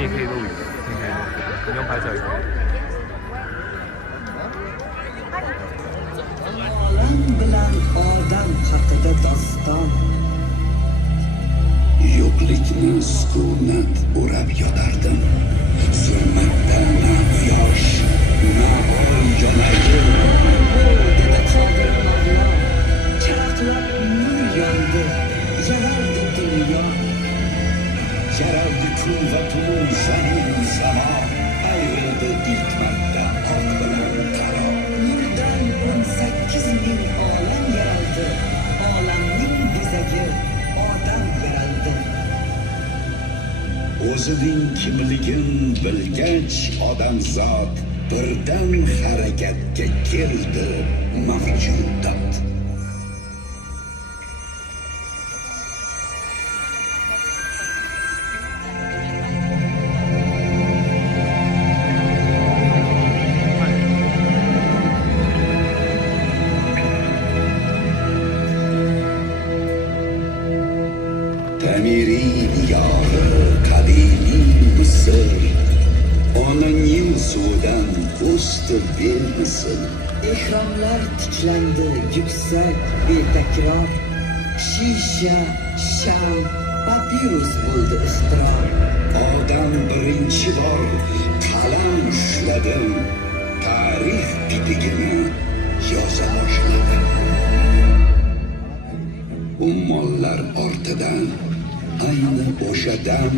你也可以露营，你可以露营，不用拍照也可以。 bilan odam haqida doston. Yo'qlikni sukunat o'rab yotardim. Zulmatda na quyosh, na oy yonaydi. Dedi Qodir Mavlo. Charaqlab nur yondi, yaraldi dunyo. Yaraldi kun va tun, zamin, samo. Ayrıldı ilk marta oq bilan qaro. Nurdan 18 ming olam yaraldi. Olamning bezagi odam yaraldi. O'zining kimligin bilgach odamzod birdan harakatga keldi mavjudot. Tamiriy diyori qadimiy Misr, ona Nil suvidan o'sdi bemisl. Ehromlar tiklandi yuksak betakror. Shisha, sham, papirus bo'ldi ixtiro. Odam birinchi bor qalam ushladi, tarix bitigini yoza boshladi. Ummonlar ortidan ayni o'sha dam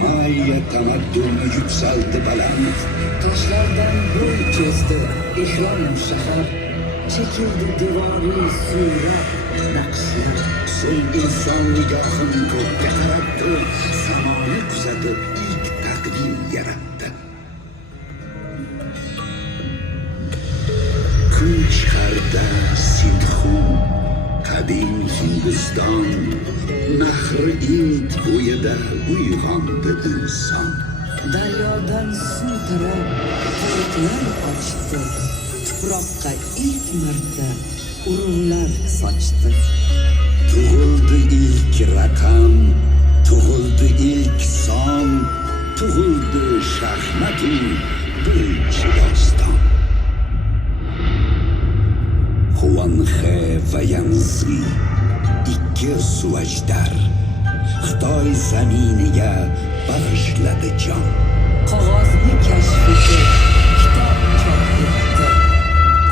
Mayya tamadduni yuksaldi baland. Toshlardan bo'y cho'zdi ehrom shahar. Chekildi devoriy surat naqshlar. So'ng inson nigohin ko'kka qaratdi, samoni kuzatib ilk taqvim yaratdi. Kun chiqarda Sindhu, qadim Hindiston, nahri Ind bo'yida uyg'ondi inson. Daryodan suv tarab quruqlar ochdi. Tuproqqa ilk marta urug'lar sochdi. Tug'ildi ilk raqam, tug'ildi ilk son, tug'ildi shaxmatu birinchi doston. Xuanxe va Yanzi, ikki suvajdar, Xitoy zaminiga bag'ishladi jon. Qog'ozni kashf etib kitob chop etdi.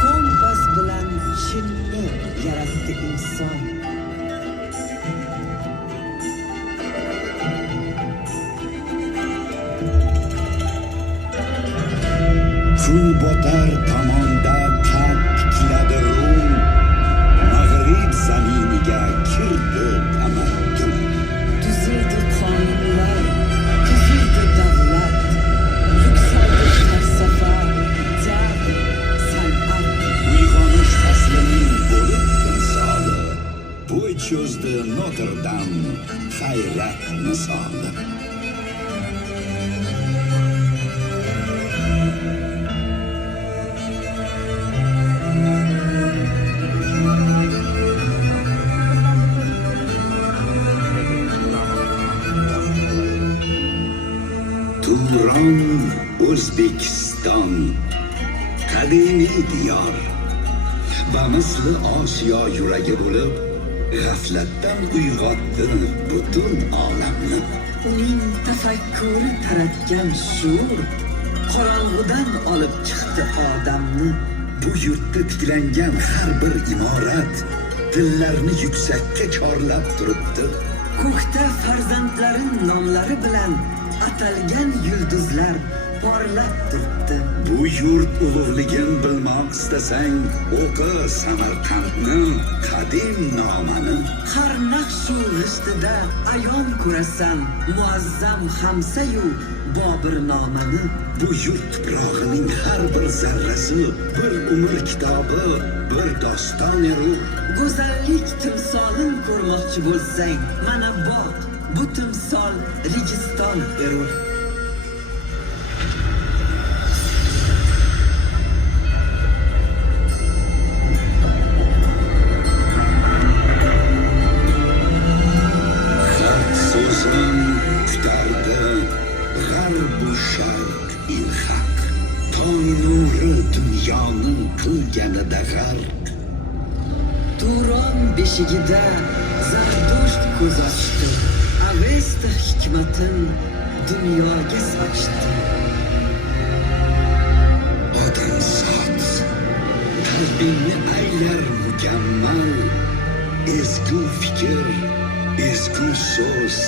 Kompas bilan shinni yaratdi inson. Kun botar tomonda qad tikladi Rum, Mag'rib zaminiga kirdi tamaddun. Tuzildi qonunlar, tuzildi davlat. Yuksaldi falsafa, teatr, san'at. Uyg'onish faslining bo'lib timsoli, bo'y cho'zdi Notre-Dame hayrat misoli. Turon, O'zbekiston, qadimiy diyor va misli Osiyo yuragi bo'lib, g'aflatdan uyg'otdi butun olamni. Uning tafakkuri taratgan shuur qorong'udan olib chiqdi odamni. Bu yurtda tiklangan har bir imorat dillarni yuksakka chorlab turibdi. Ko'kda farzandlarin nomlari bilan atalgan yulduzlar porlab turibdi. Bu yurt ulug'ligin bilmoq istasang, o'qi Samarqandni, qadim nomani. Har naqshu g'ishtida ayon ko'rasan muazzam Hamsayu Bobir nomani. Bu yurt tuprog'ining har bir zarrasi bir umr kitobi, bir doston eri. Go'zallik timsolin ko'rmoqchi bo'lsang, mana boq, bu timsol Registon eri. g'arbu sharq ilhaq. Tong nuri dunyoni qilganida g'arq. Turon beshigida Zardusht ko'z ochdi. Avesta hikmatin dunyoga sochdi. Odamzod qalbingni aylar mukammal. Ezgu fikr, ezgu so'z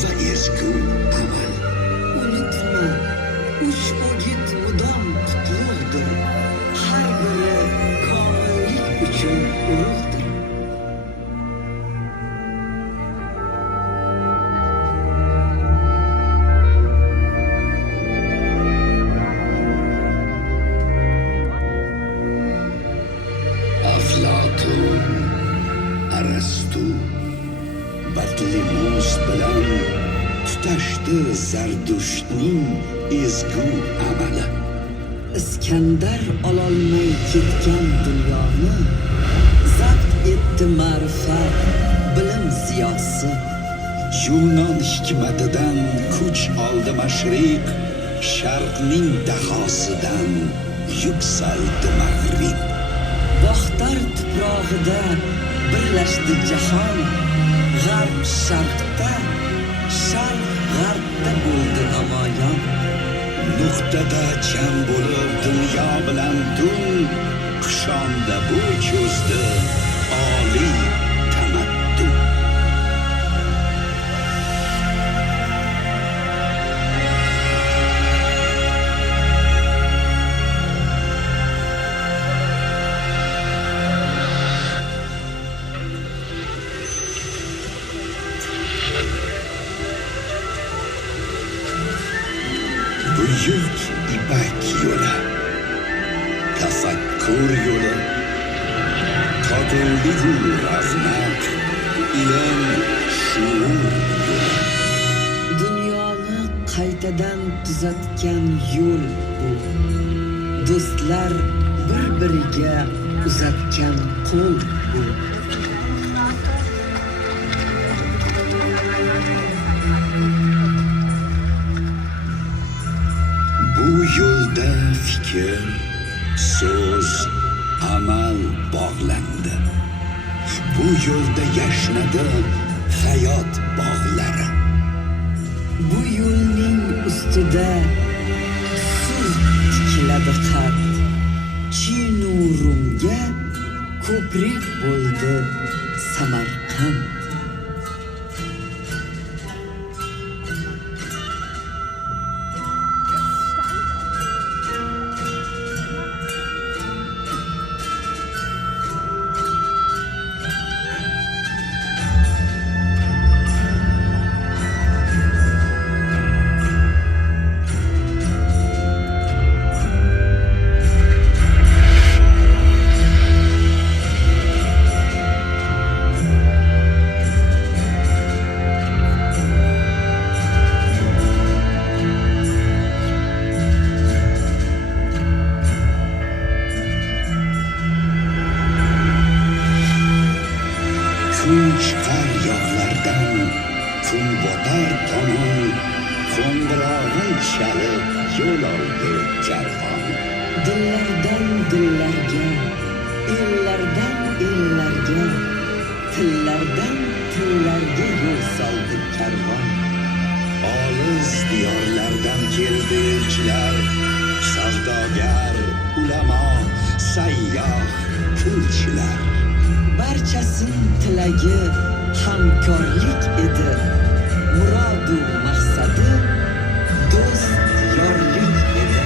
va ezgu amal. Unutma, uch o'git mudom qutlug'dir. Har biri komillik uchun urug'dir. Aflatun, Arastu, Batlimus bilan tutashdi Zardushtning ezgu amali. Iskandar ololmay ketgan dunyoni zabt etdi ma'rifat, bilim ziyosi. Yunon hikmatidan kuch oldi mashriq, sharqning dahosidan yuksaldi mag'rib. Baxtar tuprog'ida birlashdi jahon. G'arb sharqda, sharq g'arbda bo'ldi namoyon. Nuqtada jam bo'lib dunyo bilan tun, qushonda bu cho'zdi oliy tamaddun. Buyuk ipak yo'li, tafakkur yo'li, totuvligu ravnaq, ilm, shuur yo'li. Dunyoni qaytadan tuzatgan yo'l bu. Do'stlar bir-biriga uzatgan qo'l bu. Bu yo'lda fikr, so'z, amal bog'landi. Bu yo'lda yashnadi hayot bog'lari. Bu yo'lning ustida suz tikiladi qad. Chinurumga ko'prik bo'ldi Samarqand. Kun chiqar yog'lardan, kun botar tomon, qo'ng'irog'in chalib yo'l oldi karvon. Dillardan dillarga, ellardan ellarga, tillardan tillarga yo'l soldi karvon. Olis diyorlardan keldi elchilar, savdogar, ulamo, sayyoh, kulchilar. Barchasin tilagi hamkorlik edi. Murodu maqsadi do'st yorlik edi.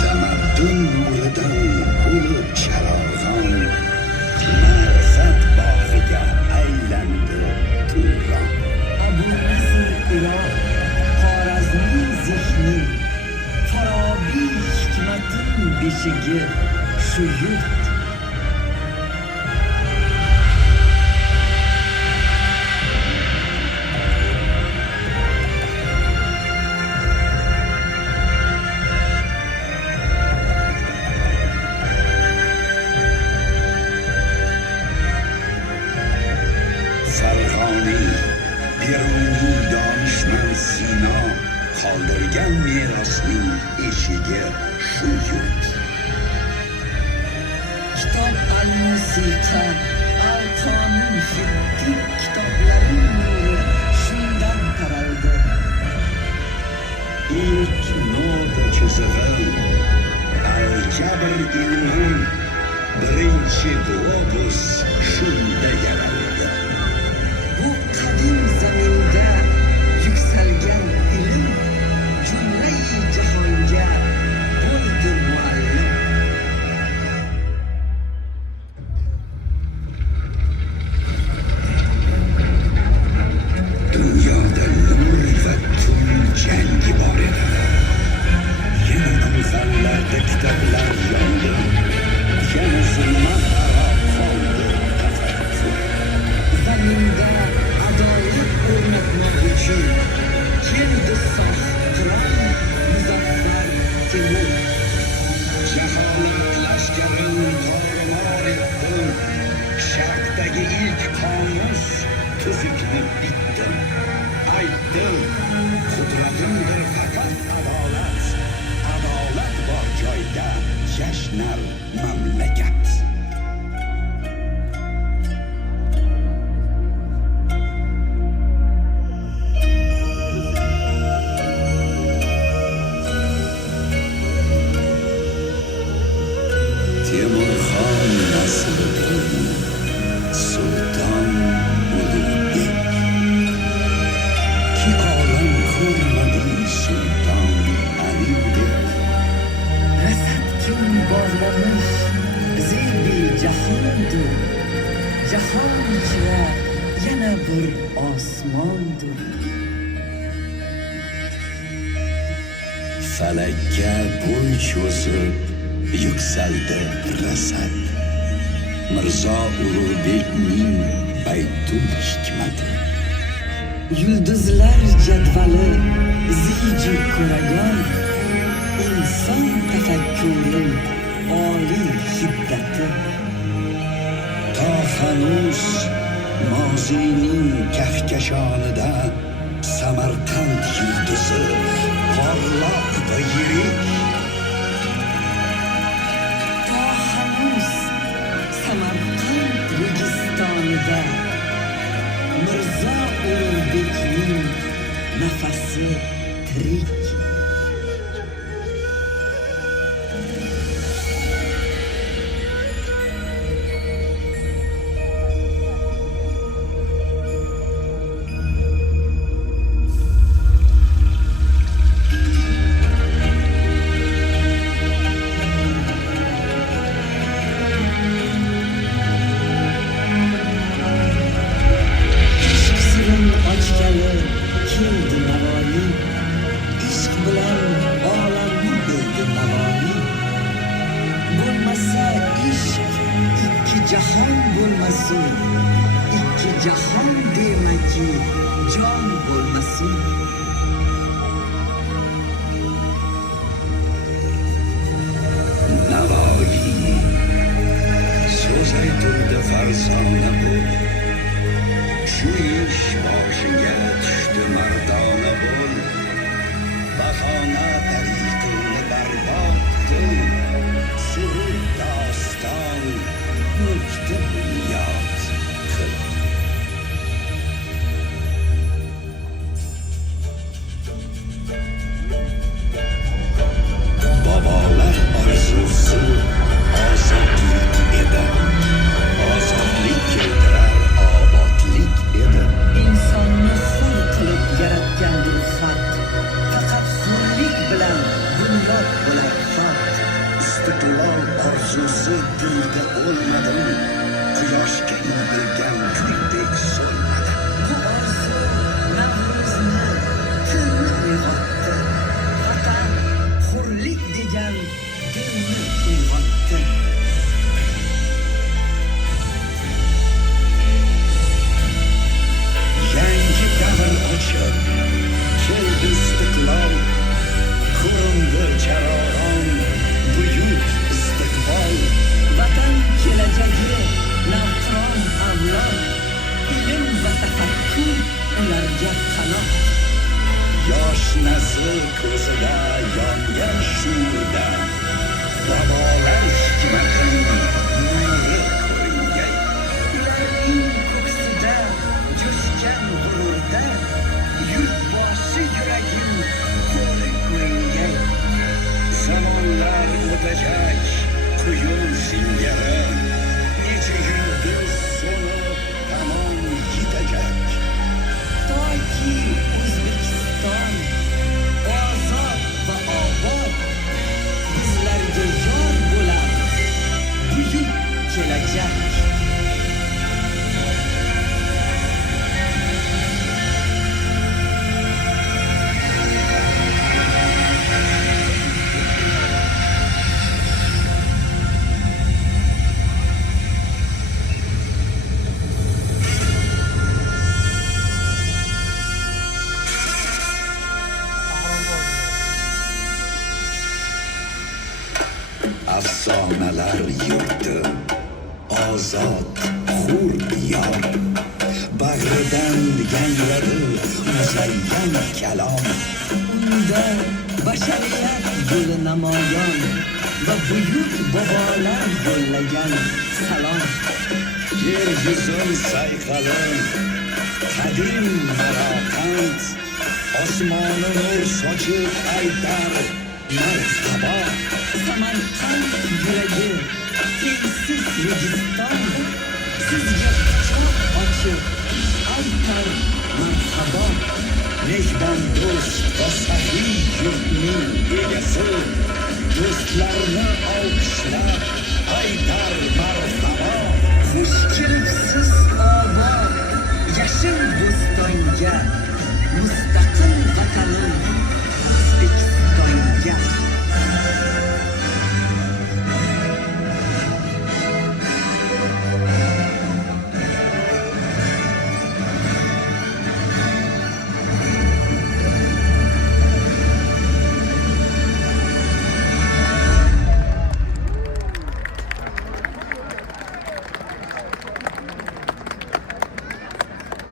Tamaddun nuridan bo'lib charog'on, ma'rifat bog'iga aylandi Turon. Abu Nasr Iroq, Xorazmiy zihni, Forobiy hikmatin beshigi shu yurt. Ha, al-Qonun xattik kitoblaring nuri shundan taraldi. İlk noda çizig'i Al-Jabr ilmi birinchi globus shunda yaraldi. Bu qadim zaminda yuksalgan ilm jumlai jahonga bo'ldi muallim. Dünyada nur ve tüm cengi var edi. Yeni insanlarda kitaplar yandı. Yeni zulmat ara kaldı tefekkür. Zaminda adolat o'rnatmoq uchun keldi sohibqiron Muzaffar Temur. Cehalet lashkarini tarmar etdim. Sharqdagi ilk qomus tuzukni bitdim. Aytdim, qudratimdir faqat adolat. Adolat bor joyda yashnar mamlakat. Temurxon naslidir, Sultan Ulug'bek. Ki olam ko'rmadi Sultan Alidek. Rasad kun bog'lamış zebi jahondir. Jahon ichra yana bir osmondir. Falakka bo'y cho'zib yuksaldi Rasad. Mirzo Ulug'bekning baytul hikmati. Yulduzlar jadvali ziyji ko'ragon, inson tafakkuri oliy hiddati. Ta hanuz mozining kahkashonida Samarqand yulduzi porloq va yirik. To hanuz Samarqand registonida Mirzo Ulug'bekning nafasi tirik. Ishq sirin ochgani keldi Navoiy. Ishq bilan olamni bildi Navoiy. Bo'lmasa ishq ikki jahon bo'lmasin. Ikki jahon demaki jon bo'lmasin. Navoiy so'z aytuvdi farzona bo'l. Shu ish boshiga tushdi mardona bo'l. Bahona tariqini barbod qil. Surib doston nukta bunyod qil. Bobolar orzusi ozodlik edi. Ozodlik keltirar obodlik edi. Insonni hur qilib yaratgandir xalq. Faqat hurlik bilan bunyod bo'lar xalq. Istiqlol orzusi dilda o'lmadi. Quyoshga intilgan kuydek so'nmadi. Bu orzu Navro'zni tilni uyg'otdi. Faqat hurlik degan dilni uyg'otdi. Yangi davr ochib keldi istiqlol. Ko'rindi charoron buyuk istiqbol. Vatan kelajagi navqiron avlod. Ilm va yig'ilacak quyun singari, necha yulduz so'nib tamom yetacak. Toki O'zbekiston ozod va obod bizlarga yor bo'lar buyuk kelajak. Afsonalar yurti, ozod, hur diyor, bag'ridan yangradi muzayyan kalom. Unda bashariyat yo'li namoyon va buyuk bobolar yo'llagan salom. Yer yuzin sayqalin, qadim marokand, osmoni nur sochib aytar marhabo. Samarqand yuragi, tengsiz Registon, sizga quchoq ochib aytar marhabo. Mehmon do'st va saxiy yurtning egasi, do'stlarni olqishlab aytar marhabo. Xush kelibsiz obod yashil bo'stonga,